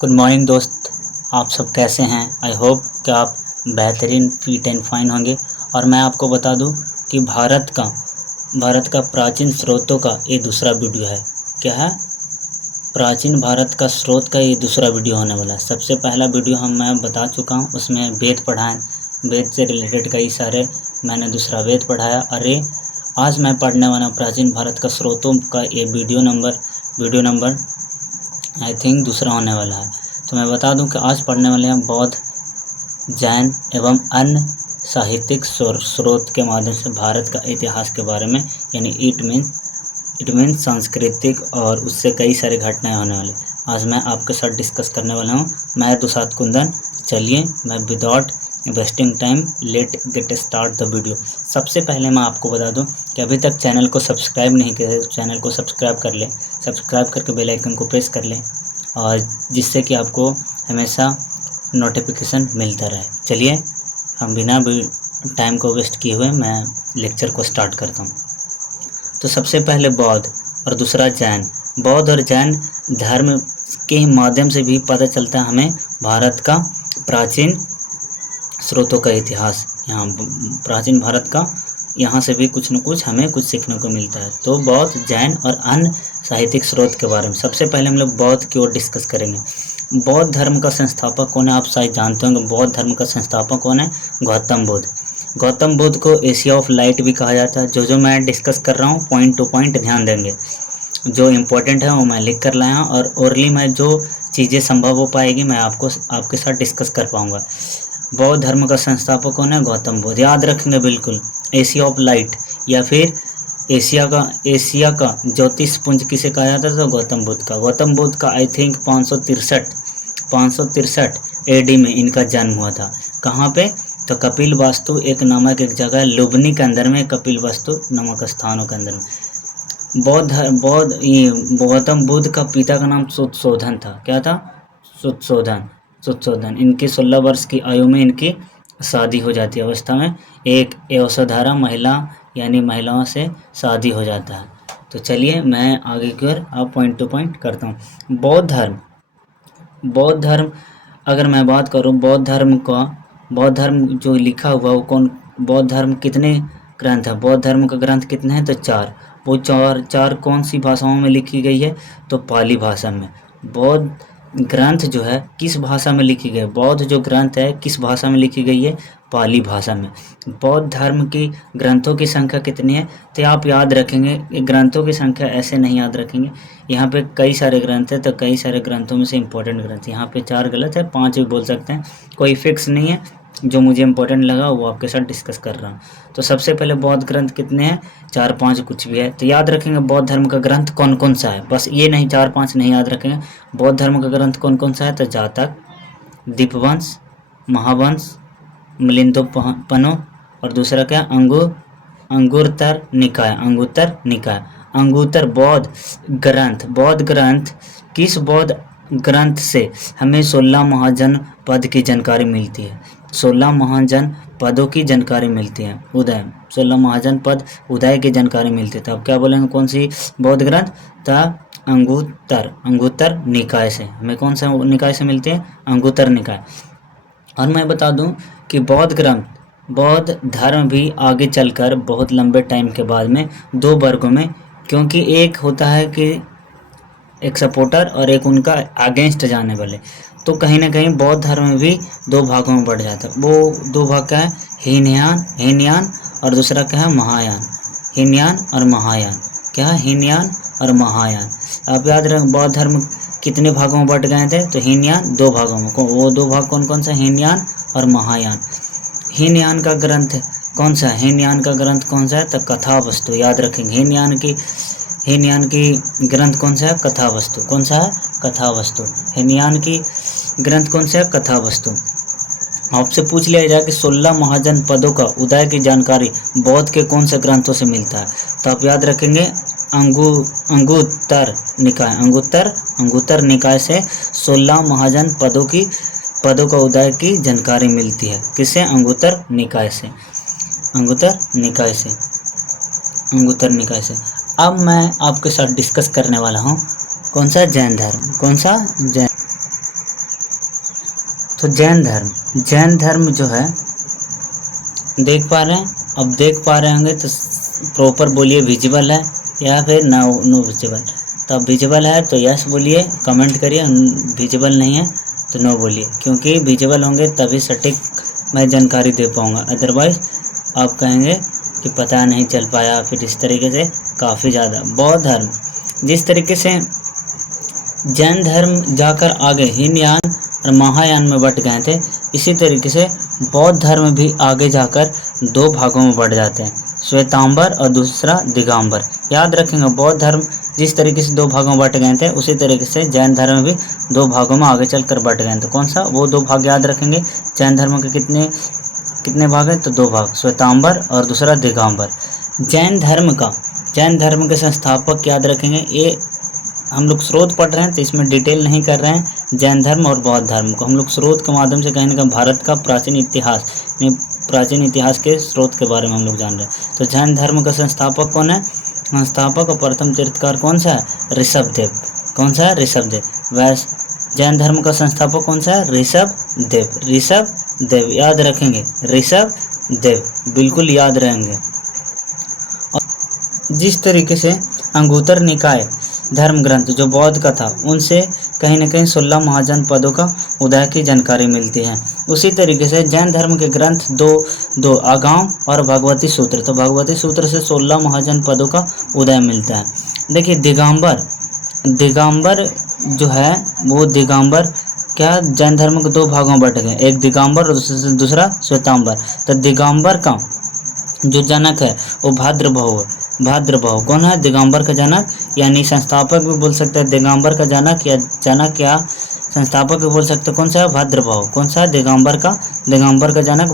Good morning दोस्त। आप सब कैसे हैं? आई होप कि आप बेहतरीन फिट एंड फाइन होंगे। और मैं आपको बता दूं कि भारत का प्राचीन स्रोतों का ये दूसरा वीडियो है। क्या है? प्राचीन भारत का स्रोत का ये दूसरा वीडियो होने वाला है। सबसे पहला वीडियो मैं बता चुका हूँ, उसमें वेद पढ़ा है, वेद से रिलेटेड कई सारे मैंने दूसरा वेद पढ़ाया। अरे आज मैं पढ़ने वाला प्राचीन भारत का स्रोतों का ये वीडियो नंबर आई थिंक दूसरा होने वाला है। तो मैं बता दूं कि आज पढ़ने वाले हैं बौद्ध, जैन एवं अन्य साहित्यिक स्रोत के माध्यम से भारत का इतिहास के बारे में, यानी इट मीन्स सांस्कृतिक और उससे कई सारी घटनाएं होने वाली। आज मैं आपके साथ डिस्कस करने वाला हूं। मैं दुसाद कुंदन। चलिए मैं without wasting time let get start the video. सबसे पहले मैं आपको बता दूं कि अभी तक चैनल को सब्सक्राइब नहीं किया है तो चैनल को सब्सक्राइब कर लें। सब्सक्राइब करके बेल आइकन को प्रेस कर लें, और जिससे कि आपको हमेशा नोटिफिकेशन मिलता रहे। चलिए हम बिना भी टाइम को वेस्ट किए हुए मैं लेक्चर को स्टार्ट करता हूँ। तो सबसे पहले बौद्ध और दूसरा जैन। बौद्ध और जैन धर्म के माध्यम से भी पता चलता है हमें भारत का प्राचीन स्रोतों का इतिहास। यहाँ प्राचीन भारत का यहाँ से भी कुछ न कुछ हमें कुछ सीखने को मिलता है। तो बौद्ध, जैन और अन्य साहित्यिक स्रोत के बारे में सबसे पहले हम लोग बौद्ध की ओर डिस्कस करेंगे। बौद्ध धर्म का संस्थापक कौन है? आप शायद जानते होंगे। बौद्ध धर्म का संस्थापक कौन है? गौतम बुद्ध। गौतम बुद्ध को एशिया ऑफ लाइट भी कहा जाता है। जो मैं डिस्कस कर रहा हूँ पॉइंट टू पॉइंट ध्यान देंगे। जो इम्पोर्टेंट है वो मैं लिख कर लाया हूँ, और ओरली में जो चीज़ें संभव हो पाएगी मैं आपके साथ डिस्कस कर पाऊँगा। बौद्ध धर्म का संस्थापक कौन है? गौतम बुद्ध। याद रखेंगे बिल्कुल। एशिया ऑफ लाइट या फिर एशिया का ज्योतिष पुंज किसे कहा जाता था? गौतम बुद्ध का। गौतम बुद्ध का आई थिंक 563 एडी में इनका जन्म हुआ था। कहाँ पे? तो कपिल वास्तु एक नामक एक जगह लुबनी के अंदर में, कपिल वास्तु नामक स्थानों के अंदर में। गौतम बुद्ध का पिता का नाम सुद्धोधन था। क्या था? सुद्धोधन। इनकी 16 वर्ष की आयु में इनकी शादी हो जाती है। अवस्था में एक एवसोधारा महिला यानी महिलाओं से शादी हो जाता है। तो चलिए मैं आगे की ओर अब पॉइंट टू पॉइंट करता हूँ। बौद्ध धर्म अगर मैं बात करूँ बौद्ध धर्म जो लिखा हुआ वो कौन? बौद्ध धर्म कितने ग्रंथ है? बौद्ध धर्म का ग्रंथ कितने हैं? तो 4। वो चार कौन सी भाषाओं में लिखी गई है? तो पाली भाषा में। बौद्ध ग्रंथ जो है किस भाषा में लिखी गई है? बौद्ध जो ग्रंथ है किस भाषा में लिखी गई है? पाली भाषा में। बौद्ध धर्म की ग्रंथों की संख्या कितनी है? तो आप याद रखेंगे, ग्रंथों की संख्या ऐसे नहीं याद रखेंगे। यहाँ पे कई सारे ग्रंथ है, तो कई सारे ग्रंथों में से इंपॉर्टेंट ग्रंथ यहाँ पे 4 गलत है, 5 भी बोल सकते हैं। कोई फिक्स नहीं है, जो मुझे इंपॉर्टेंट लगा वो आपके साथ डिस्कस कर रहा हूँ। तो सबसे पहले बौद्ध ग्रंथ कितने हैं? 4-5 कुछ भी है तो याद रखेंगे बौद्ध धर्म का ग्रंथ कौन कौन सा है। बस ये नहीं 4-5 नहीं याद रखेंगे। बौद्ध धर्म का ग्रंथ कौन कौन सा है? तो जातक, दीपवंश, महावंश, मिलिंदोपनो, और दूसरा क्या? अंगुत्तर निकाय। अंगुत्तर बौद्ध ग्रंथ किस बौद्ध ग्रंथ से हमें 16 महाजनपद की जानकारी मिलती है? 16 महाजनपदों की जानकारी मिलती है। 16 महाजनपद उदय की जानकारी मिलती है। तो अब क्या बोलेंगे कौन सी बौद्ध ग्रंथ? था अंगुत्तर निकाय से। हमें कौन सा निकाय से मिलते हैं? अंगुत्तर निकाय। और मैं बता दूं कि बौद्ध धर्म भी आगे चलकर बहुत लंबे टाइम के बाद में 2 वर्गों में, क्योंकि एक होता है कि एक सपोर्टर और एक उनका अगेंस्ट जाने वाले, तो कहीं ना कहीं बौद्ध धर्म में भी 2 भागों में बढ़ जाता है। वो 2 भाग क्या है? हीनयान और दूसरा क्या है? महायान। हीनयान और महायान। क्या है? हीनयान और महायान। आप याद रखें बौद्ध धर्म कितने भागों में बढ़ गए थे? तो हीनयान 2 भागों में। वो 2 भाग कौन कौन सा? हीनयान और महायान। हीनयान का ग्रंथ कौन सा है? हीनयान का ग्रंथ कौन सा है? तो कथावस्तु। याद रखेंगे हीनयान की ग्रंथ कौन सा है? कथावस्तु। कौन सा है? कथावस्तु। हीनयान की ग्रंथ कौन सा है? कथावस्तु। आपसे पूछ लिया जाए कि 16 महाजनपदों का उदय की जानकारी बौद्ध के कौन से ग्रंथों से मिलता है? तो आप याद रखेंगे अंगुत्तर निकाय से 16 महाजनपदों का उदय की जानकारी मिलती है। किससे? अंगुत्तर निकाय से। अब मैं आपके साथ डिस्कस करने वाला हूँ कौन सा? जैन धर्म। कौन सा? जैन। तो जैन धर्म जो है, देख पा रहे हैं, अब देख पा रहे होंगे तो प्रॉपर बोलिए विजिबल है या फिर नो विजिबल। तो अब विजिबल है तो यस बोलिए, कमेंट करिए, विजिबल नहीं है तो नो बोलिए, क्योंकि विजिबल होंगे तभी सटीक मैं जानकारी दे पाऊँगा, अदरवाइज आप कहेंगे कि पता नहीं चल पाया। फिर इस तरीके से काफ़ी ज़्यादा बौद्ध धर्म, जिस तरीके से जैन धर्म जाकर आगे हीनयान और महायान में बट गए थे, इसी तरीके से बौद्ध धर्म भी आगे जाकर दो भागों में बढ़ जाते हैं, श्वेतांबर और दूसरा दिगंबर। याद रखेंगे, बौद्ध धर्म जिस तरीके से दो भागों में बट गए थे, उसी तरीके से जैन धर्म भी दो भागों में आगे चलकर बट गए थे। कौन सा? वो दो भाग याद रखेंगे। जैन धर्म के कितने भाग हैं? तो दो भाग, श्वेतांबर और दूसरा दिगंबर। जैन धर्म के संस्थापक याद रखेंगे। ये हम लोग स्रोत पढ़ रहे हैं तो इसमें डिटेल नहीं कर रहे हैं। जैन धर्म और बौद्ध धर्म को हम लोग स्रोत के माध्यम से कहीं ना कहीं भारत का प्राचीन इतिहास के स्रोत के बारे में हम लोग जान रहे हैं। तो जैन धर्म का संस्थापक कौन है? संस्थापक और प्रथम तीर्थकार कौन सा है? ऋषभदेव। कौन सा है? ऋषभदेव। वैसे जैन धर्म का संस्थापक कौन सा है? ऋषभदेव। याद रखेंगे, ऋषभदेव, बिल्कुल याद रहेंगे। जिस तरीके से अंगुत्तर निकाय धर्म ग्रंथ जो बौद्ध का था, उनसे कहीं न कहीं 16 महाजनपदों का उदय की जानकारी मिलती है। उसी तरीके से जैन धर्म के ग्रंथ दो आगम और भगवती सूत्र, तो भगवती सूत्र से 16 महाजनपदों का उदय मिलता है। देखिए दिगंबर जो है, वो दिगंबर क्या जैन धर्म के दो भागों में बट गए, एक दिगंबर और दूसरा श्वेतांबर। तो दिगंबर का जो जनक है वो भाद्रभव कौन है? दिगंबर का जनक, यानी संस्थापक भी बोल सकते हैं दिगंबर का जनक, या जनक या संस्थापक भी बोल सकते हैं। कौन सा है? भाद्रभव। कौन सा है? दिगंबर का जनक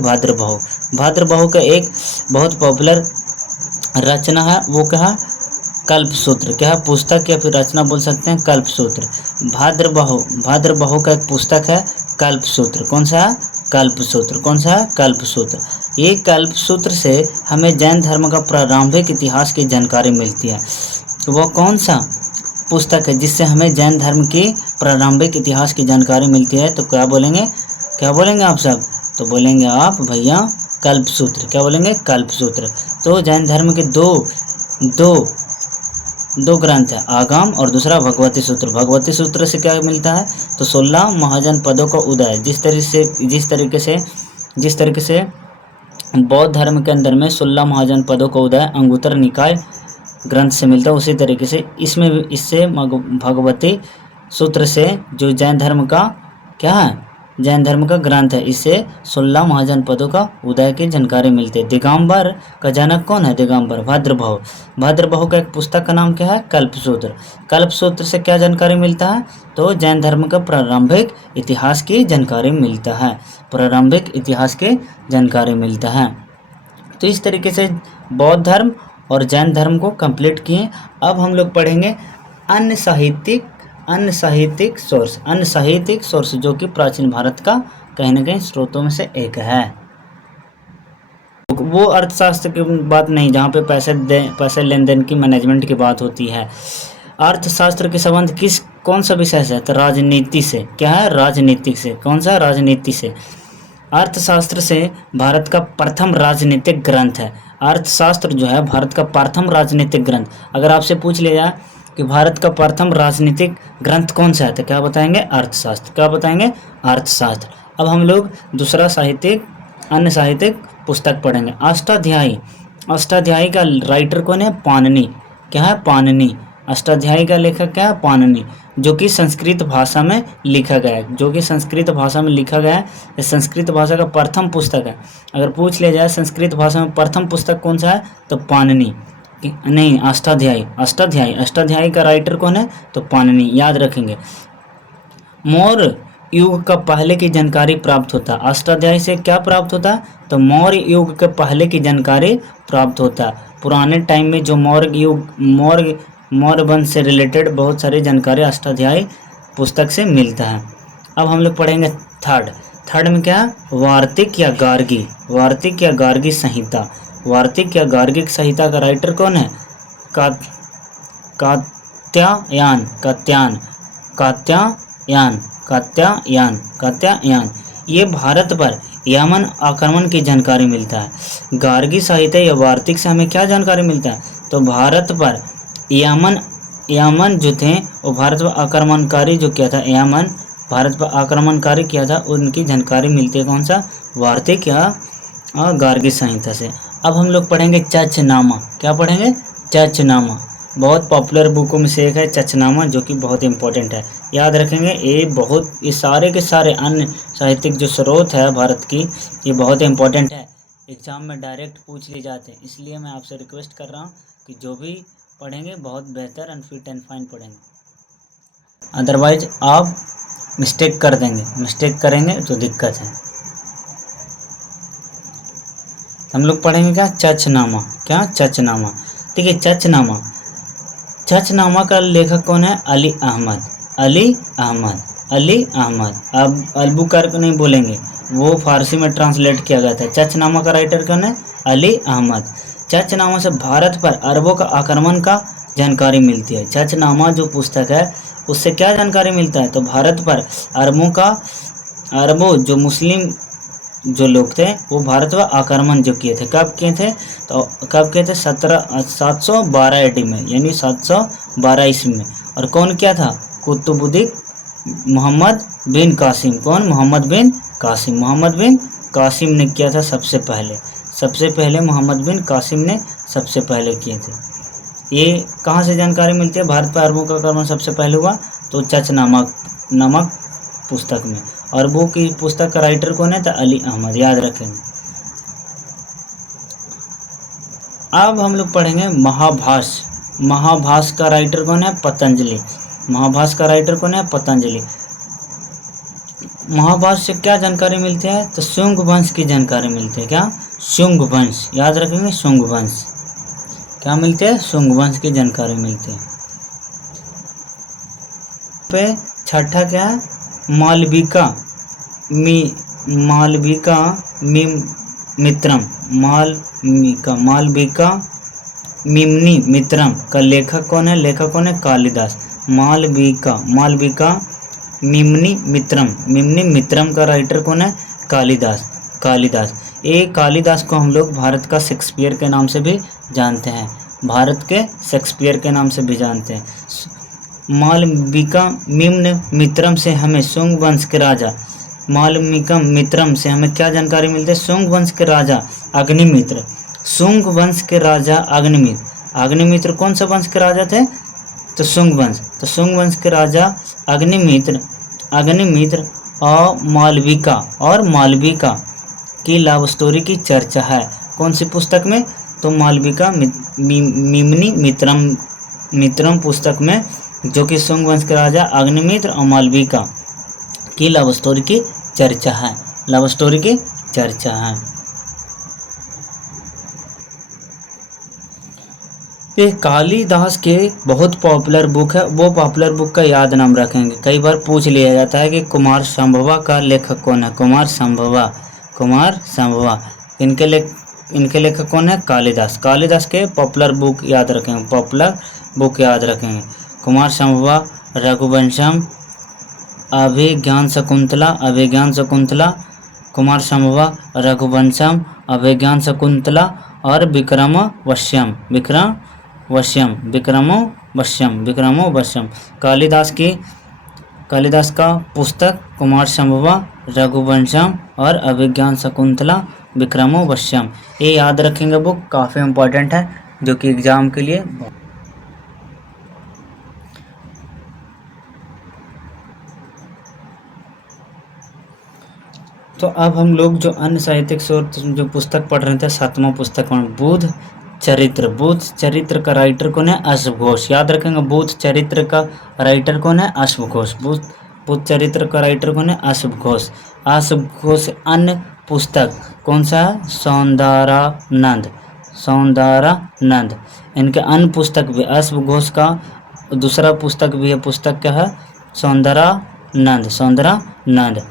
भाद्रभव का एक बहुत पॉपुलर रचना है, वो क्या है? कल्पसूत्र। क्या है? पुस्तक या फिर रचना बोल सकते हैं, कल्पसूत्र। भाद्रभव का एक पुस्तक है कल्पसूत्र। कौन सा है? कल्पसूत्र। कौन सा है? कल्पसूत्र। ये कल्पसूत्र से हमें जैन धर्म का प्रारंभिक इतिहास की जानकारी मिलती है। तो वह कौन सा पुस्तक है जिससे हमें जैन धर्म की प्रारंभिक इतिहास की जानकारी मिलती है? तो क्या बोलेंगे आप सब? तो बोलेंगे आप भैया कल्पसूत्र। क्या बोलेंगे? कल्पसूत्र। तो जैन धर्म के दो ग्रंथ है, आगम और दूसरा भगवती सूत्र। भगवती सूत्र से क्या मिलता है? तो 16 महाजनपदों का उदय। जिस तरीके से बौद्ध धर्म के अंदर में 16 महाजनपदों का उदय अंगुत्तर निकाय ग्रंथ से मिलता है, उसी तरीके से इससे भगवती सूत्र से जो जैन धर्म का क्या है? जैन धर्म का ग्रंथ है, इससे 16 महाजनपदों का उदय की जानकारी मिलती है। दिगंबर का जनक कौन है? दिगंबर भाद्रभव का एक पुस्तक का नाम क्या है? कल्पसूत्र। कल्पसूत्र से क्या जानकारी मिलता है? तो जैन धर्म का प्रारंभिक इतिहास की जानकारी मिलता है। तो इस तरीके से बौद्ध धर्म और जैन धर्म को कंप्लीट किए। अब हम लोग पढ़ेंगे अन्य साहित्यिक सोर्स जो कि प्राचीन भारत का कहीं न कहीं स्रोतों में से एक है। वो अर्थशास्त्र की बात नहीं जहाँ पे पैसे लेन देन की, मैनेजमेंट की बात होती है। अर्थशास्त्र के संबंध कौन सा विषय से? तो राजनीति से। क्या है? राजनीति से। कौन सा? राजनीति से। अर्थशास्त्र से भारत का प्रथम राजनीतिक ग्रंथ है। अर्थशास्त्र जो है भारत का प्रथम राजनीतिक ग्रंथ। अगर आपसे पूछ लिया जाए कि भारत का प्रथम राजनीतिक ग्रंथ कौन सा है, तो क्या बताएंगे? अर्थशास्त्र। क्या बताएंगे? अर्थशास्त्र। अब हम लोग दूसरा अन्य साहित्यिक पुस्तक पढ़ेंगे। अष्टाध्यायी का राइटर कौन है? पाणिनि। क्या है? पाणिनि। अष्टाध्यायी का लेखक क्या है? पाणिनि, जो कि संस्कृत भाषा में लिखा गया है। संस्कृत भाषा का प्रथम पुस्तक है। अगर पूछ लिया जाए संस्कृत भाषा में प्रथम पुस्तक कौन सा है, तो पाणिनि नहीं, अष्टाध्यायी का राइटर कौन है? तो पाणिनि। याद रखेंगे। मौर्य युग का पहले की जानकारी प्राप्त होता है। अष्टाध्यायी से क्या प्राप्त होता है? तो मौर्य युग के पहले की जानकारी प्राप्त होता है। पुराने टाइम में जो मौर्य वंश से रिलेटेड बहुत सारी जानकारी अष्टाध्यायी पुस्तक से मिलता है। अब हम लोग पढ़ेंगे थर्ड में क्या? वार्तिक या गार्गी संहिता। वार्तिक या गार्गिक संहिता का राइटर कौन है? कात्यायन। ये भारत पर यमन आक्रमण की जानकारी मिलता है। गार्गी साहित्य या वार्तिक से हमें क्या जानकारी मिलता है, तो भारत पर यमन जो थे वो भारत पर आक्रमणकारी जो किया था, यमन भारत पर आक्रमणकारी किया था, उनकी जानकारी मिलती है कौन सा, वार्तिक या गार्गी संहिता से। अब हम लोग पढ़ेंगे चचनामा। क्या पढ़ेंगे, चचनामा। बहुत पॉपुलर बुकों में से एक है चचनामा, जो कि बहुत इंपॉर्टेंट है, याद रखेंगे। ये सारे के सारे अन्य साहित्यिक जो स्रोत है भारत की, ये बहुत इंपॉर्टेंट है, एग्जाम में डायरेक्ट पूछ लिए जाते हैं। इसलिए मैं आपसे रिक्वेस्ट कर रहा हूँ कि जो भी पढ़ेंगे बहुत बेहतर एंड फिट एंड फाइन पढ़ेंगे, अदरवाइज आप मिस्टेक कर देंगे, मिस्टेक करेंगे तो दिक्कत है। हम लोग पढ़ेंगे क्या, चचनामा। क्या, चचनामा। ठीक है, चचनामा। चचनामा का लेखक कौन है, अली अहमद। अली अहमद, अली अहमद। अब अलबुकर को नहीं बोलेंगे, वो फारसी में ट्रांसलेट किया गया था। चचनामा का राइटर कौन है, अली अहमद। चचनामा से भारत पर अरबों का आक्रमण का जानकारी मिलती है। चचनामा जो पुस्तक है उससे क्या जानकारी मिलता है, तो भारत पर अरबों जो मुस्लिम जो लोग थे वो भारत पर आक्रमण जो किए थे, कब किए थे, तो कब किए थे, 712 एडी में, यानी 712 ईस्वी में। और कौन किया था, कुतुबुद्दीन मोहम्मद बिन कासिम। कौन, मोहम्मद बिन कासिम। मोहम्मद बिन कासिम ने किया था सबसे पहले मोहम्मद बिन कासिम ने सबसे पहले किए थे। ये कहाँ से जानकारी मिलती है, भारत पर अरबों का आक्रमण सबसे पहले हुआ, तो चचनामा नामक पुस्तक में। और वो की पुस्तक का राइटर कौन है, तो अली अहमद, याद रखेंगे। अब हम लोग पढ़ेंगे महाभाष। महाभाष का राइटर कौन है, पतंजलि। महाभाष का राइटर कौन है, पतंजलि। महाभाष से क्या जानकारी मिलती है, तो शुंग वंश की जानकारी मिलती है। क्या, शुंग वंश, याद रखेंगे, शुंग वंश। क्या मिलते हैं, शुंग वंश की जानकारी मिलती है। पे छठा क्या है, मालविका मिमनी मित्रम का लेखक कौन है, कालिदास। मालविका मिमनी मित्रम का राइटर कौन है, कालिदास। ये कालिदास को हम लोग भारत का शेक्सपियर के नाम से भी जानते हैं, मालविका मित्रम से हमें शुंग वंश के राजा, मालविका मित्रम से हमें क्या जानकारी मिलती है, शुंग वंश के राजा अग्निमित्र। शुंग वंश के राजा अग्निमित्र कौन सा वंश के राजा थे, तो शुंग वंश। तो शुंग वंश के राजा अग्निमित्र और मालविका की लव स्टोरी की चर्चा है, कौन सी पुस्तक में, तो मालविका मिमनी मित्रम पुस्तक में, जो कि शुंग वंश के राजा अग्निमित्र और मालविका की लव स्टोरी की चर्चा है। ये कालिदास के बहुत पॉपुलर बुक है, वो पॉपुलर बुक का याद नाम रखेंगे। कई बार पूछ लिया जाता है कि कुमार संभवा का लेखक कौन है, कुमार संभवा इनके लेखक कौन है, कालिदास के पॉपुलर बुक याद रखेंगे। कुमार संभवा, रघुवंशम, अभिज्ञान शकुंतला, कुमार संभवा, रघुवंशम, अभिज्ञान शकुंतला और विक्रमोवश्यम। कालिदास का पुस्तक कुमार संभवा, रघुवंशम और अभिज्ञान शकुंतला, विक्रमोवश्यम। ये याद रखेंगे, बुक काफ़ी इम्पोर्टेंट है, जो कि एग्जाम के लिए। तो अब हम लोग जो अन्य साहित्यिक स्रोत जो पुस्तक पढ़ रहे थे, 7वां पुस्तक बुद्ध चरित्र का राइटर कौन है, अश्व घोष। याद रखेंगे, बुद्ध चरित्र का राइटर कौन है, अश्व घोष। बुद्ध चरित्र का राइटर कौन है, अश्व घोष। अन्य पुस्तक कौन सा है, सौंदरानंद। इनके अन्य पुस्तक भी, अश्व घोष का दूसरा पुस्तक भी है, पुस्तक क्या है, सौंदरानंद।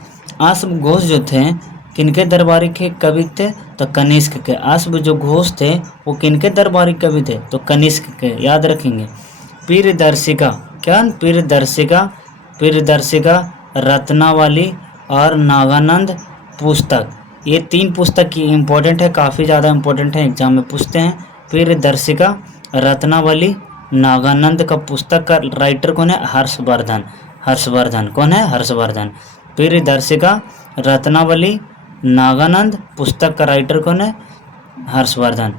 अश्व घोष जो थे किनके दरबारी के कवि थे, तो कनिष्क के। अश्व जो घोष थे वो किनके दरबारी कवि थे, तो कनिष्क के, याद रखेंगे। पीरदर्शिका रत्नावली और नागानंद पुस्तक, ये 3 पुस्तक की इम्पोर्टेंट है, काफ़ी ज़्यादा इम्पोर्टेंट है, एग्जाम में पूछते हैं। फिर दर्शिका रत्नावली, नागानंद का पुस्तक का राइटर कौन है? हर्षवर्धन। हर्षवर्धन कौन है? हर्षवर्धन। फिर दर्शिका रत्नावली, नागानंद पुस्तक का राइटर कौन है? हर्षवर्धन।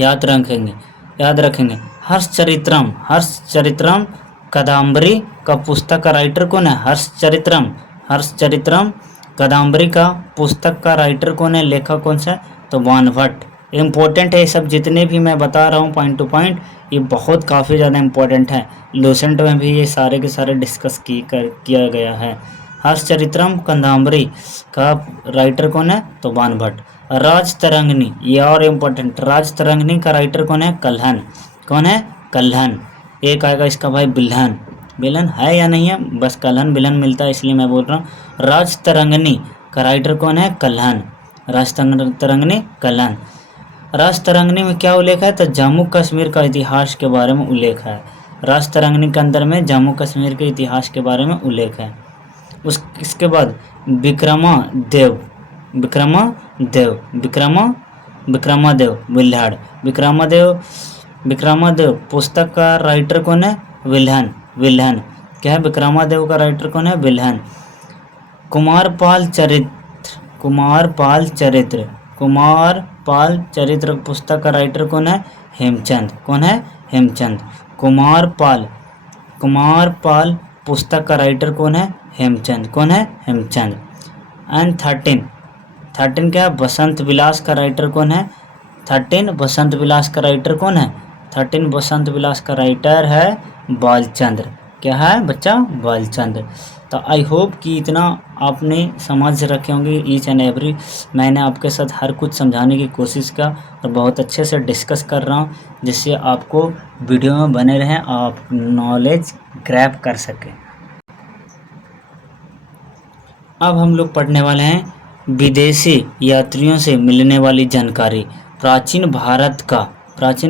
याद रखेंगे, याद रखेंगे। हर्षचरित्रम, हर्षचरित्रम कादम्बरी का पुस्तक का राइटर कौन है? हर्षचरित्रम, हर्षचरित्रम कादम्बरी का पुस्तक का राइटर कौन है? लेखक कौन सा? तो बाणभट्ट। इम्पोर्टेंट है ये सब जितने भी मैं बता रहा हूँ पॉइंट टू पॉइंट, ये बहुत काफ़ी ज़्यादा इम्पोर्टेंट है। लूसेंट में भी ये सारे के सारे डिस्कस किया गया है। हर्षचरित्रम कादम्बरी का राइटर कौन है? तो बाणभट्ट। राजतरंगिणी, ये और इम्पोर्टेंट, राजतरंगिणी का राइटर कौन है? कल्हण। कौन है? कल्हण। एक आएगा इसका भाई बिल्हन। बिल्हन है या नहीं है? बस कल्हण बिल्हन मिलता है इसलिए मैं बोल रहा हूँ। राजतरंगिणी का राइटर कौन है? कल्हण। राजतरंगिणी कल्हण। राजतरंगिणी में क्या उल्लेख है? तो जम्मू कश्मीर का इतिहास के बारे में उल्लेख है। राजतरंगिणी के अंदर में जम्मू कश्मीर के इतिहास के बारे में उल्लेख है। इसके बाद विक्रमादेव, विक्रमादेव, विक्रमादेव बिल्हड़। विक्रमादेव पुस्तक का राइटर कौन है? विल्हन। विल्हन क्या है? विक्रमादेव का राइटर कौन है? विल्हन। कुमारपाल चरित्र, कुमारपाल चरित्र, कुमारपाल चरित्र पुस्तक का राइटर कौन है? हेमचंद। कौन है? हेमचंद। कुमारपाल, कुमारपाल पुस्तक का राइटर कौन है? हेमचंद। कौन है? हेमचंद। एंड 13 क्या है? बसंत विलास का राइटर कौन है? 13 बसंत विलास का राइटर कौन है? 13 बसंत विलास का राइटर है बालचंद्र। क्या है बच्चा? बालचंद्र। तो आई होप कि इतना आपने समझ रखे होंगे ईच एंड एवरी। मैंने आपके साथ हर कुछ समझाने की कोशिश का और बहुत अच्छे से डिस्कस कर रहा हूँ, जिससे आपको वीडियो में बने रहें, आप नॉलेज ग्रैब कर सकें। अब हम लोग पढ़ने वाले हैं विदेशी यात्रियों से मिलने वाली जानकारी। प्राचीन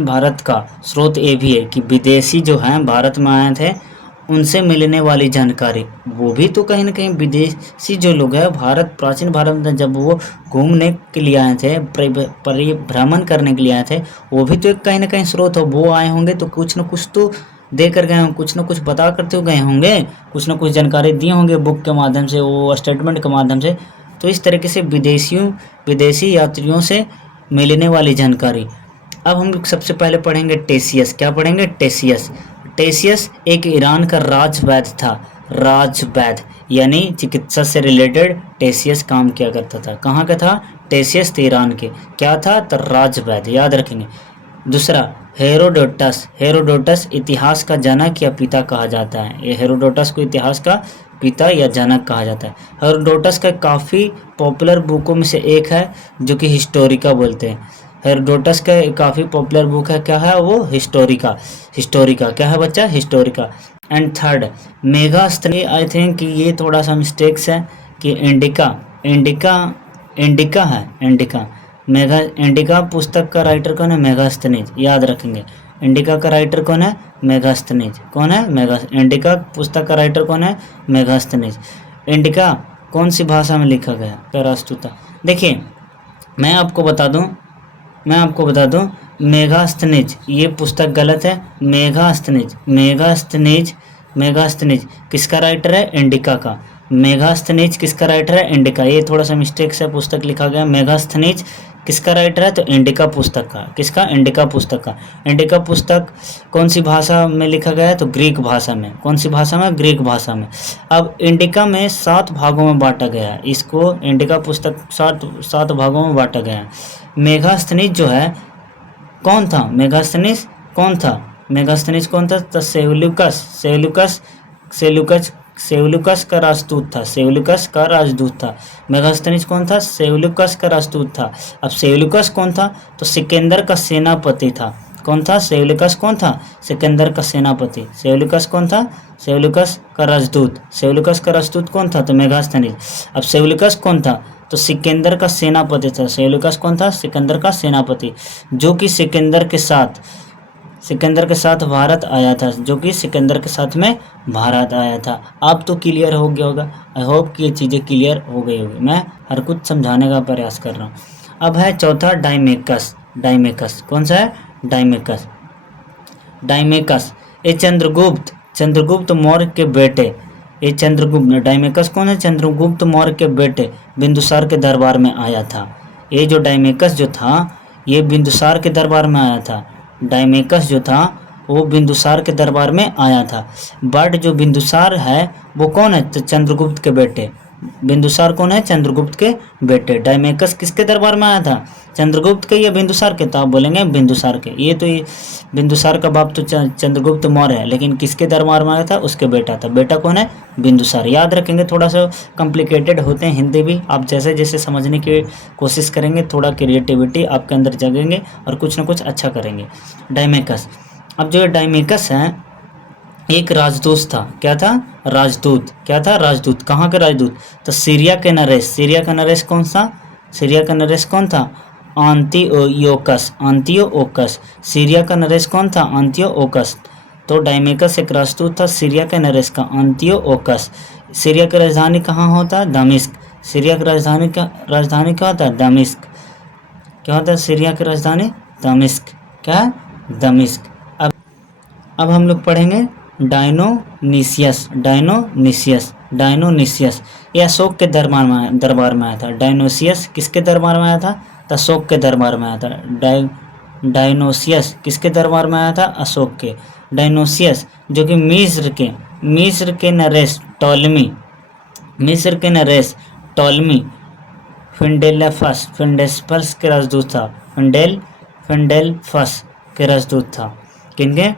भारत का स्रोत ये भी है कि विदेशी जो हैं भारत में आए थे, उनसे मिलने वाली जानकारी, वो भी तो कहीं ना कहीं विदेशी जो लोग हैं प्राचीन भारत में जब वो घूमने के लिए आए थे, परिभ्रमण करने के लिए आए थे, वो भी तो एक कहीं ना कहीं स्रोत हो। वो आए होंगे तो कुछ न कुछ तो दे कर गए होंगे, कुछ न कुछ बता करते हुए गए होंगे, कुछ न कुछ जानकारी दिए होंगे बुक के माध्यम से, वो स्टेटमेंट के माध्यम से। तो इस तरीके से विदेशी यात्रियों से मिलने वाली जानकारी। अब हम लोग सबसे पहले पढ़ेंगे टेसियस। क्या पढ़ेंगे? टेसियस। टेसियस एक ईरान का राजवैद्य था। राजवैद्य यानी चिकित्सा से रिलेटेड टेसियस काम किया करता था। कहाँ का था? टेसियस ईरान के। क्या था? तो राजवैद्य। याद रखेंगे। दूसरा हेरोडोटस। हेरोडोटस इतिहास का जनक या पिता कहा जाता है। ये हेरोडोटस को इतिहास का पिता या जनक कहा जाता है। हेरोडोटस का काफ़ी पॉपुलर बुकों में से एक है जो कि हिस्टोरिका बोलते हैं। हेरोडोटस का काफ़ी पॉपुलर बुक है, क्या है वो? हिस्टोरिका। हिस्टोरिका क्या है बच्चा? Historica. And third Megasthenes. I think ये थोड़ा सा मिस्टेक्स है कि इंडिका, इंडिका है, इंडिका पुस्तक का राइटर कौन है? मेगास्थनीज। याद रखेंगे। इंडिका का राइटर कौन है? मेगास्थनीज। कौन है? इंडिका पुस्तक का राइटर कौन है? मेगास्थनीज। इंडिका कौन सी भाषा में लिखा गया? पेरास्तुता। देखिए मैं आपको बता दूं मेगास्थनीज ये पुस्तक गलत है। मेगास्थनीज किसका राइटर है? इंडिका का। मेगास्थनीज किसका राइटर है? इंडिका। ये थोड़ा सा मिस्टेक से पुस्तक लिखा गया। मेगास्थनीज किसका राइटर है? तो इंडिका पुस्तक का। किसका? इंडिका पुस्तक का। इंडिका पुस्तक कौन सी भाषा में लिखा गया है? तो ग्रीक भाषा में। कौन सी भाषा में? ग्रीक भाषा में। अब इंडिका में 7 भागों में बांटा गया है। इसको इंडिका पुस्तक 7 भागों में बांटा गया है। मेगास्थनीज जो है कौन था? मेगास्थनीज कौन था? मेगास्थनीज कौन था? तो सेल्यूकस का राजदूत था। सेल्यूकस का राजदूत था। मेगास्थनीज कौन था? सेल्यूकस का राजदूत था। अब सेल्यूकस कौन था? तो सिकंदर का सेनापति था। कौन था? सेल्यूकस कौन था? सिकंदर का सेनापति। सेल्यूकस कौन था? सेल्यूकस का राजदूत। सेल्यूकस का राजदूत कौन था? तो मेगास्थनीज। अब सेल्यूकस कौन था? तो सिकंदर का सेनापति था। सेल्यूकस कौन था? सिकंदर का सेनापति, जो कि सिकंदर के साथ सिकंदर के साथ भारत आया था, जो कि सिकंदर के साथ में भारत आया था। अब तो क्लियर हो गया होगा। आई होप कि ये चीज़ें क्लियर हो गई होगी। मैं हर कुछ समझाने का प्रयास कर रहा हूँ। अब है चौथा डाइमेकस। डाइमेकस कौन सा है? डाइमेकस। डाइमेकस ये चंद्रगुप्त मौर्य के बेटे, ये चंद्रगुप्त, डाइमेकस कौन है? चंद्रगुप्त मौर्य के बेटे बिंदुसार के दरबार में आया था। ये जो डाइमेकस जो था ये बिंदुसार के दरबार में आया था। डाइमेकस जो था वो बिंदुसार के दरबार में आया था। बट जो बिंदुसार है वो कौन है? तो चंद्रगुप्त के बेटे। बिंदुसार कौन है? चंद्रगुप्त के बेटे। डाइमेकस किसके दरबार में आया था? चंद्रगुप्त के या बिंदुसार के? तो आप बोलेंगे बिंदुसार के। ये तो ये बिंदुसार का बाप तो चंद्रगुप्त मौर्य है, लेकिन किसके दरबार में आया था? उसके बेटा था। बेटा कौन है? बिंदुसार। याद रखेंगे, थोड़ा सा कॉम्प्लिकेटेड होते हैं हिंदी भी। आप जैसे जैसे समझने की कोशिश करेंगे थोड़ा क्रिएटिविटी आपके अंदर जगेंगे और कुछ ना कुछ अच्छा करेंगे। डाइमेकस। अब जो डाइमेकस है एक राजदूत था। क्या था? राजदूत। क्या था? राजदूत। कहाँ के राजदूत? तो सीरिया के नरेश। सीरिया का नरेश कौन सा? सीरिया का नरेश कौन था? अंतियोकस। अंतियोकस। सीरिया का नरेश कौन था? अंतियोकस। तो डाइमेकस एक राजदूत था सीरिया के नरेश का, अंतियोकस। सीरिया की राजधानी कहाँ होता? दमिश्क। सीरिया की राजधानी क्या होता है? दमिश्क। क्या होता है सीरिया की राजधानी? दमिश्क। क्या है? दमिश्क। अब हम लोग पढ़ेंगे डायनोनिसियस। डायनोनिसियस। डायनोनिसियस ये अशोक के दरबार में आया था। डायनोसियस किसके दरबार में आया था? तो अशोक के दरबार में आया था। डायनोसियस किसके दरबार में आया था? अशोक के। डायनोसियस जो कि मिस्र के नरेश टॉलमी, मिस्र के नरेश टॉलमी फिंडेल्फस के राजदूत था। फिंडेल्फस के राजदूत था। किनके?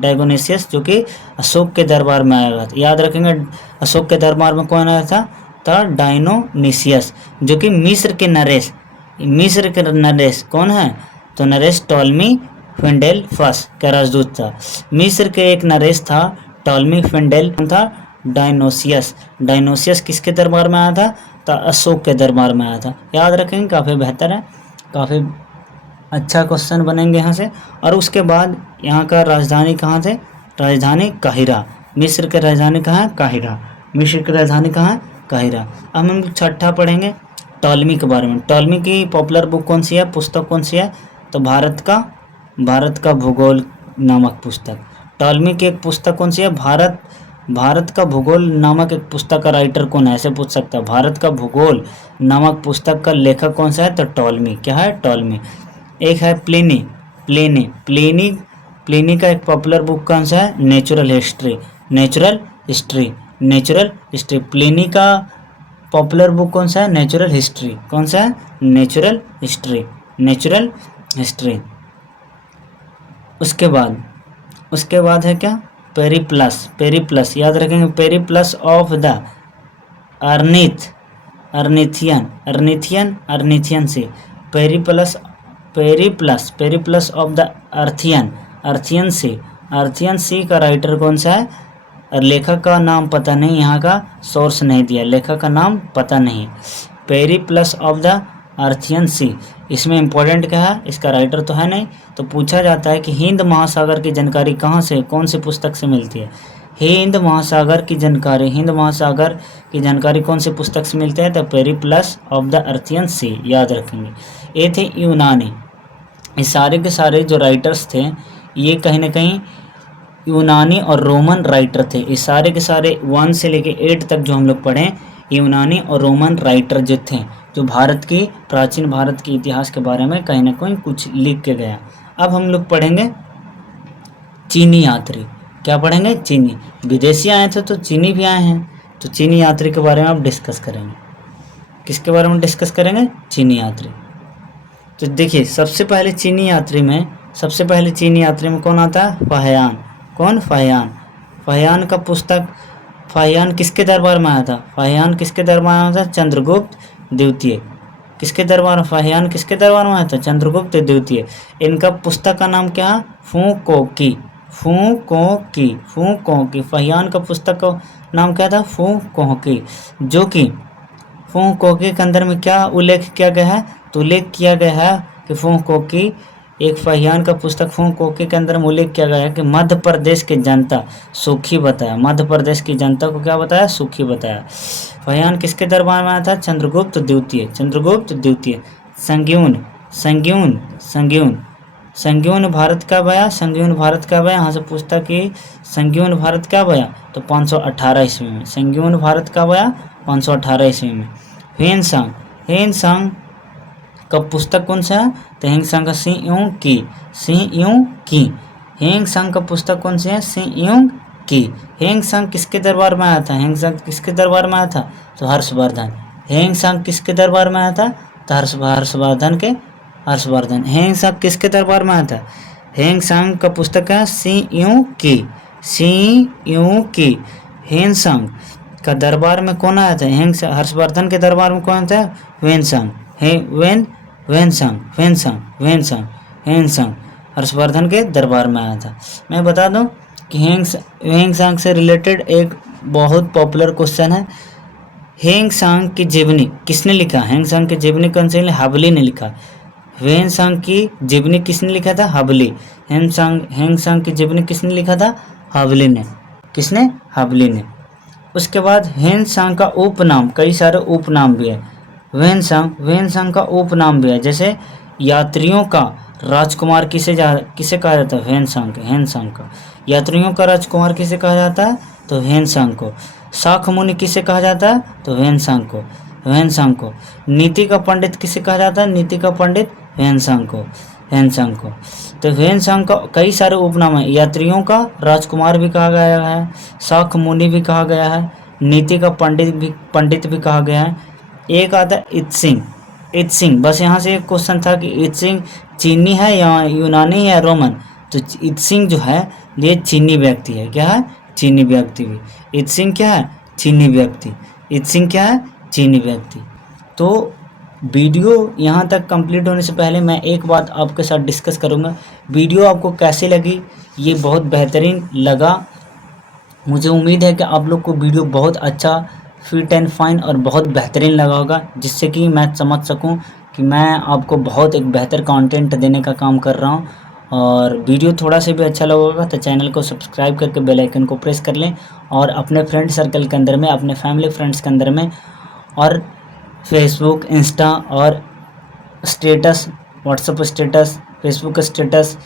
डायगोनीसियस जो कि अशोक के दरबार में आया था। याद रखेंगे अशोक के दरबार में कौन आया था? डायनोनिसियस जो कि मिस्र के नरेश कौन है? तो नरेश टॉलमी फिंडेल्फस का राजदूत था। मिस्र के एक नरेश था टॉलमी फिंडेल था डायनोसियस किसके दरबार में आया था? तो अशोक के दरबार में आया था। याद रखेंगे, काफ़ी बेहतर है, काफ़ी अच्छा क्वेश्चन बनेंगे यहाँ से। और उसके बाद यहाँ का राजधानी कहाँ थे? राजधानी काहिरा। मिस्र की राजधानी कहाँ है? काहिरा। मिस्र की राजधानी कहाँ है? काहिरा। अब हम छठा पढ़ेंगे टॉलमी के बारे में। टॉलमी की पॉपुलर बुक कौन सी है? पुस्तक कौन सी है? तो भारत का भूगोल नामक पुस्तक। टॉलमी की एक पुस्तक कौन सी है? भारत का भूगोल नामक एक पुस्तक का राइटर कौन है? ऐसे पूछ सकता है। भारत का भूगोल नामक पुस्तक का लेखक कौन सा है? तो टॉलमी। क्या है? टॉलमी। एक है प्लिनी का एक पॉपुलर बुक कौन सा है? Natural History. प्लिनी का पॉपुलर बुक कौन सा है? Natural History. कौन सा है? Natural History. उसके बाद है क्या? पेरिप्लस। याद रखेंगे, Periplus of the Erythraean Sea. Periplus of the Erythraean Sea का राइटर कौन सा है? और लेखक का नाम पता नहीं, यहाँ का सोर्स नहीं दिया, लेखक का नाम पता नहीं। पेरिप्लस ऑफ द अर्थियन सी, इसमें इंपॉर्टेंट क्या है? इसका राइटर तो है नहीं, तो पूछा जाता है कि हिंद महासागर की जानकारी कहाँ से, कौन सी पुस्तक से मिलती है? हिंद महासागर की जानकारी कौन सी पुस्तक से मिलती है? तो पेरिप्लस ऑफ द अर्थियन सी। याद रखेंगे। ये थे यूनानी। ये सारे के सारे जो राइटर्स थे ये कहीं ना कहीं यूनानी और रोमन राइटर थे। ये सारे के सारे 1 से लेके 8 तक जो हम लोग पढ़े, यूनानी और रोमन राइटर जो थे, जो प्राचीन भारत के इतिहास के बारे में कहीं ना कहीं कुछ लिख के गया। अब हम लोग पढ़ेंगे चीनी यात्री। क्या पढ़ेंगे? चीनी। विदेशी आए थे तो चीनी भी आए हैं, तो चीनी यात्री के बारे में आप डिस्कस करेंगे। किसके बारे में डिस्कस करेंगे? चीनी यात्री। तो देखिए, सबसे पहले चीनी यात्री में कौन आता है? फाहियान। कौन? फाहियान का पुस्तक। फाहियान किसके दरबार में आया था? चंद्रगुप्त द्वितीय। किसके दरबार? फाहियान किसके दरबार में आया था? चंद्रगुप्त द्वितीय। इनका पुस्तक का नाम क्या है? फूकोकी। फाहियान का पुस्तक का नाम क्या था? फूकोकी। जो कि फूकोकी के अंदर में क्या उल्लेख किया गया है? तो उल्लेख किया गया है कि फूंक कोकी एक फहियान का पुस्तक फूंक कोकी के अंदर उल्लेख किया गया है कि मध्य प्रदेश की जनता सुखी बताया, मध्य प्रदेश की जनता को क्या बताया, सुखी बताया। फहियान किसके दरबार में आया था, चंद्रगुप्त द्वितीय, चंद्रगुप्त द्वितीय। संगीन संगीन संगीन संगीन भारत का बया, संगीन भारत का बया, यहाँ से पूछता कि संगीन भारत क्या बया, तो 518 ईस्वी में, संगीन भारत का बया 518 ईस्वी में। ह्वेनसांग, ह्वेनसांग का पुस्तक कौन सा है, तो ह्वेनसांग का सी यूं की, सी यूं की। ह्वेनसांग का पुस्तक कौन सी है, सी यूं की। ह्वेनसांग किसके दरबार में आया था, ह्वेनसांग किसके दरबार में आया था, तो हर्षवर्धन। ह्वेनसांग किसके दरबार में आया था, तो हर्षवर्धन के, हर्षवर्धन। ह्वेनसांग किसके दरबार में आया था, ह्वेनसांग का पुस्तक है सी यूं की, सी यूं की। ह्वेनसांग का दरबार में कौन आया था, हर्षवर्धन के दरबार में कौन था, ह्वेनसांग, ह्वेनसांग हर्षवर्धन के दरबार में आया था। मैं बता दूं कि ह्वेनसांग से रिलेटेड एक बहुत पॉपुलर क्वेश्चन है, ह्वेनसांग की जीवनी किसने लिखा, ह्वेनसांग की जीवनी कौन से, हबली ने लिखा। ह्वेनसांग की जीवनी किसने लिखा था, हबली। ह्वेनसांग की जीवनी किसने लिखा था, हबली ने, किसने, हबली ने। उसके बाद ह्वेनसांग का उपनाम, कई सारे उपनाम भी है। ह्वेनसांग का उपनाम भी है, जैसे यात्रियों का राजकुमार किसे कहा जाता है, ह्वेनसांग का। यात्रियों का राजकुमार किसे कहा जाता है, तो ह्वेनसांग को। शाख मुनि किसे कहा जाता है, तो ह्वेनसांग को। नीति का पंडित किसे कहा जाता है, नीति का पंडित ह्वेनसांग को। तो ह्वेनसांग का कई सारे उपनाम है, यात्रियों का राजकुमार भी कहा गया है, शाख मुनि भी कहा गया है, नीति का पंडित भी कहा गया है। एक आता है इत्सिंग। बस यहाँ से एक क्वेश्चन था कि इत्सिंग चीनी है या यूनानी या रोमन, तो इत्सिंग जो है ये चीनी व्यक्ति है, क्या है, चीनी व्यक्ति भी। इत्सिंग क्या है, चीनी व्यक्ति। इत्सिंग क्या है, चीनी व्यक्ति। तो वीडियो यहाँ तक कंप्लीट होने से पहले मैं एक बात आपके साथ डिस्कस करूँगा, वीडियो आपको कैसी लगी, ये बहुत बेहतरीन लगा। मुझे उम्मीद है कि आप लोग को वीडियो बहुत अच्छा, फिट एंड फाइन और बहुत बेहतरीन लगा होगा, जिससे कि मैं समझ सकूं कि मैं आपको बहुत एक बेहतर कंटेंट देने का काम कर रहा हूं। और वीडियो थोड़ा सा भी अच्छा लगा होगा तो चैनल को सब्सक्राइब करके बेल आइकन को प्रेस कर लें, और अपने फ्रेंड सर्कल के अंदर में, अपने फैमिली फ्रेंड्स के अंदर में, और फेसबुक, इंस्टा और status, WhatsApp status, Facebook status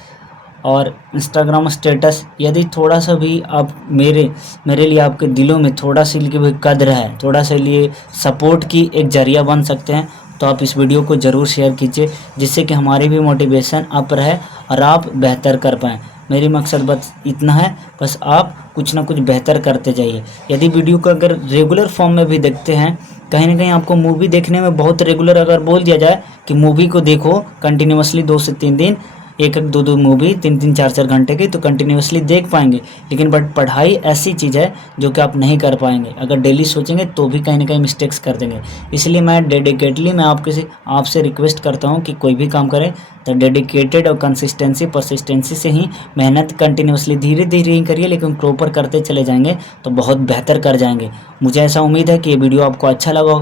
और इंस्टाग्राम स्टेटस, यदि थोड़ा सा भी आप मेरे लिए आपके दिलों में थोड़ा सी भी कद्र है, थोड़ा सा लिए सपोर्ट की एक जरिया बन सकते हैं, तो आप इस वीडियो को ज़रूर शेयर कीजिए, जिससे कि हमारी भी मोटिवेशन अप रहे और आप बेहतर कर पाएँ। मेरी मकसद बस इतना है, बस आप कुछ ना कुछ बेहतर करते जाइए। यदि वीडियो को अगर रेगुलर फॉर्म में भी देखते हैं, कहीं ना कहीं आपको मूवी देखने में बहुत रेगुलर अगर बोल दिया जाए कि मूवी को देखो कंटिन्यूसली 2 से 3 दिन, एक 2 मूवी 3 4 घंटे की, तो कंटिन्यूसली देख पाएंगे। लेकिन बट पढ़ाई ऐसी चीज़ है जो कि आप नहीं कर पाएंगे, अगर डेली सोचेंगे तो भी कहीं ना कहीं मिस्टेक्स कर देंगे। इसलिए मैं डेडिकेटली मैं आपसे रिक्वेस्ट करता हूं कि कोई भी काम करें तो डेडिकेटेड और परसिस्टेंसी से ही मेहनत कंटिन्यूसली धीरे धीरे ही करिए, लेकिन प्रॉपर करते चले जाएंगे तो बहुत बेहतर कर जाएंगे। मुझे ऐसा उम्मीद है कि ये वीडियो आपको अच्छा लगा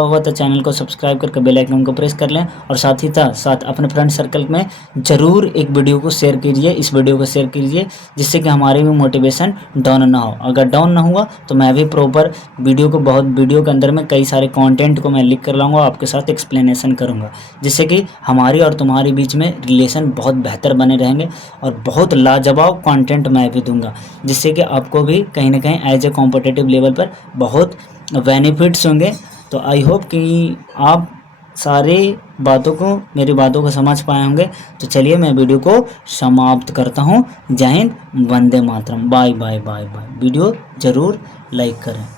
होगा तो चैनल को सब्सक्राइब करके बेल आइकन को प्रेस कर लें, और साथ ही साथ अपने फ्रेंड सर्कल में ज़रूर एक वीडियो को शेयर कीजिए, इस वीडियो को शेयर कीजिए, जिससे कि हमारी भी मोटिवेशन डाउन ना हो। अगर डाउन ना हुआ तो मैं भी प्रॉपर वीडियो के अंदर में कई सारे कंटेंट को मैं लिख कर लाऊंगा, आपके साथ एक्सप्लेनेशन करूंगा, जिससे कि हमारी और तुम्हारी बीच में रिलेशन बहुत बेहतर बने रहेंगे, और बहुत लाजवाब कंटेंट मैं भी दूंगा, जिससे कि आपको भी कहीं ना कहीं एज ए कॉम्पिटिटिव लेवल पर बहुत बेनिफिट्स होंगे। तो आई होप कि आप मेरी बातों को समझ पाए होंगे। तो चलिए मैं वीडियो को समाप्त करता हूँ। जय हिंद, वंदे मातरम, bye bye bye bye. Video ज़रूर लाइक करें।